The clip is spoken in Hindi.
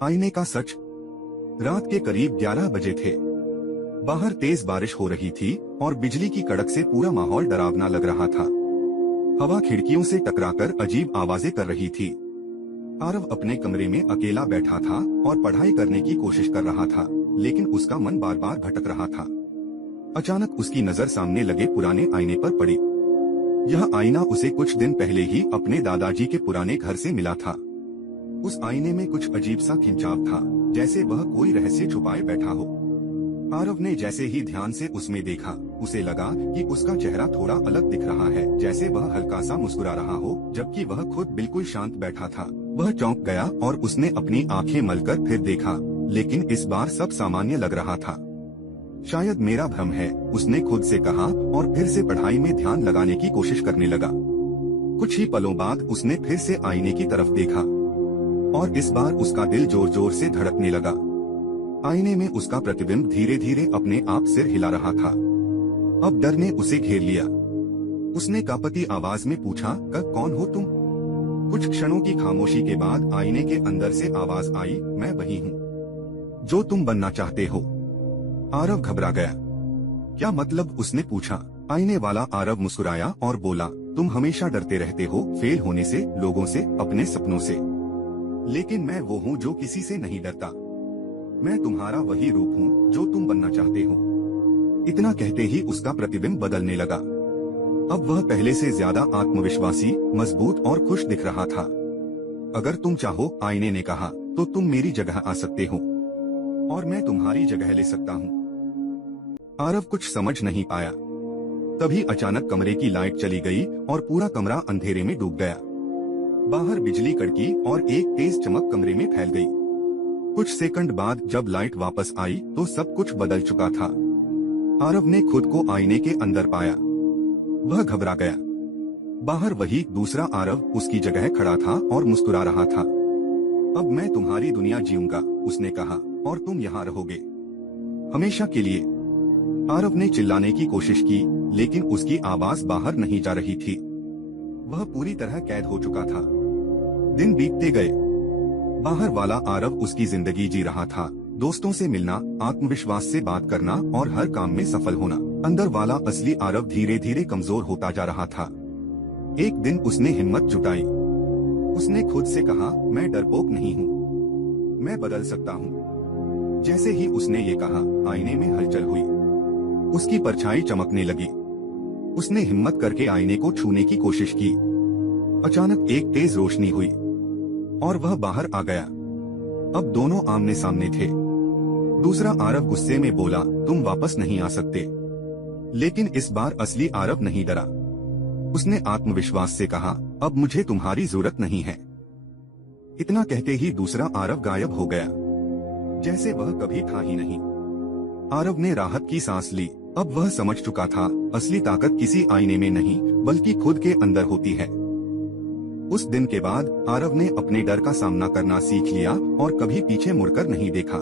आईने का सच। रात के करीब 11 बजे थे। बाहर तेज बारिश हो रही थी और बिजली की कड़क से पूरा माहौल डरावना लग रहा था। हवा खिड़कियों से टकराकर अजीब आवाजें कर रही थी। आरव अपने कमरे में अकेला बैठा था और पढ़ाई करने की कोशिश कर रहा था, लेकिन उसका मन बार बार भटक रहा था। अचानक उसकी नजर सामने लगे पुराने आईने पर पड़ी। यह आईना उसे कुछ दिन पहले ही अपने दादाजी के पुराने घर से मिला था। उस आईने में कुछ अजीब सा खिंचाव था, जैसे वह कोई रहस्य छुपाए बैठा हो। आरव ने जैसे ही ध्यान से उसमें देखा, उसे लगा कि उसका चेहरा थोड़ा अलग दिख रहा है, जैसे वह हल्का सा मुस्कुरा रहा हो, जबकि वह खुद बिल्कुल शांत बैठा था। वह चौंक गया और उसने अपनी आंखें मलकर फिर देखा, लेकिन इस बार सब सामान्य लग रहा था। शायद मेरा भ्रम है, उसने खुद से कहा और फिर से पढ़ाई में ध्यान लगाने की कोशिश करने लगा। कुछ ही पलों बाद उसने फिर से आईने की तरफ देखा और इस बार उसका दिल जोर जोर से धड़कने लगा। आईने में उसका प्रतिबिंब धीरे धीरे अपने आप सिर हिला रहा था। अब डर ने उसे घेर लिया। उसने कांपती आवाज में पूछा, कौन हो तुम? कुछ क्षणों की खामोशी के बाद आईने के अंदर से आवाज आई, मैं वही हूँ जो तुम बनना चाहते हो। आरव घबरा गया। क्या मतलब? उसने पूछा। आईने वाला आरव मुस्कुराया और बोला, तुम हमेशा डरते रहते हो, फेल होने से, लोगों से, अपने सपनों से। लेकिन मैं वो हूँ जो किसी से नहीं डरता। मैं तुम्हारा वही रूप हूँ जो तुम बनना चाहते हो। इतना कहते ही उसका प्रतिबिंब बदलने लगा। अब वह पहले से ज्यादा आत्मविश्वासी, मजबूत और खुश दिख रहा था। अगर तुम चाहो, आईने ने कहा, तो तुम मेरी जगह आ सकते हो और मैं तुम्हारी जगह ले सकता हूँ। आरव कुछ समझ नहीं पाया। तभी अचानक कमरे की लाइट चली गई और पूरा कमरा अंधेरे में डूब गया। बाहर बिजली कड़की और एक तेज चमक कमरे में फैल गई। कुछ सेकंड बाद जब लाइट वापस आई तो सब कुछ बदल चुका था। आरव ने खुद को आईने के अंदर पाया। वह घबरा गया। बाहर वही दूसरा आरव उसकी जगह खड़ा था और मुस्कुरा रहा था। अब मैं तुम्हारी दुनिया जीऊंगा, उसने कहा, और तुम यहाँ रहोगे हमेशा के लिए। आरव ने चिल्लाने की कोशिश की, लेकिन उसकी आवाज बाहर नहीं जा रही थी। वह पूरी तरह कैद हो चुका था। दिन बीतते गए। बाहर वाला आरव उसकी जिंदगी जी रहा था, दोस्तों से मिलना, आत्मविश्वास से बात करना और हर काम में सफल होना। अंदर वाला असली आरव धीरे धीरे कमजोर होता जा रहा था। एक दिन उसने हिम्मत जुटाई। उसने खुद से कहा, मैं डरपोक नहीं हूँ, मैं बदल सकता हूँ। जैसे ही उसने ये कहा, आईने में हलचल हुई। उसकी परछाई चमकने लगी। उसने हिम्मत करके आईने को छूने की कोशिश की। अचानक एक तेज रोशनी हुई और वह बाहर आ गया। अब दोनों आमने सामने थे। दूसरा आरव गुस्से में बोला, तुम वापस नहीं आ सकते। लेकिन इस बार असली आरव नहीं डरा। उसने आत्मविश्वास से कहा, अब मुझे तुम्हारी जरूरत नहीं है। इतना कहते ही दूसरा आरव गायब हो गया, जैसे वह कभी था ही नहीं। आरव ने राहत की सांस ली। अब वह समझ चुका था, असली ताकत किसी आईने में नहीं, बल्कि खुद के अंदर होती है। उस दिन के बाद आरव ने अपने डर का सामना करना सीख लिया और कभी पीछे मुड़कर नहीं देखा।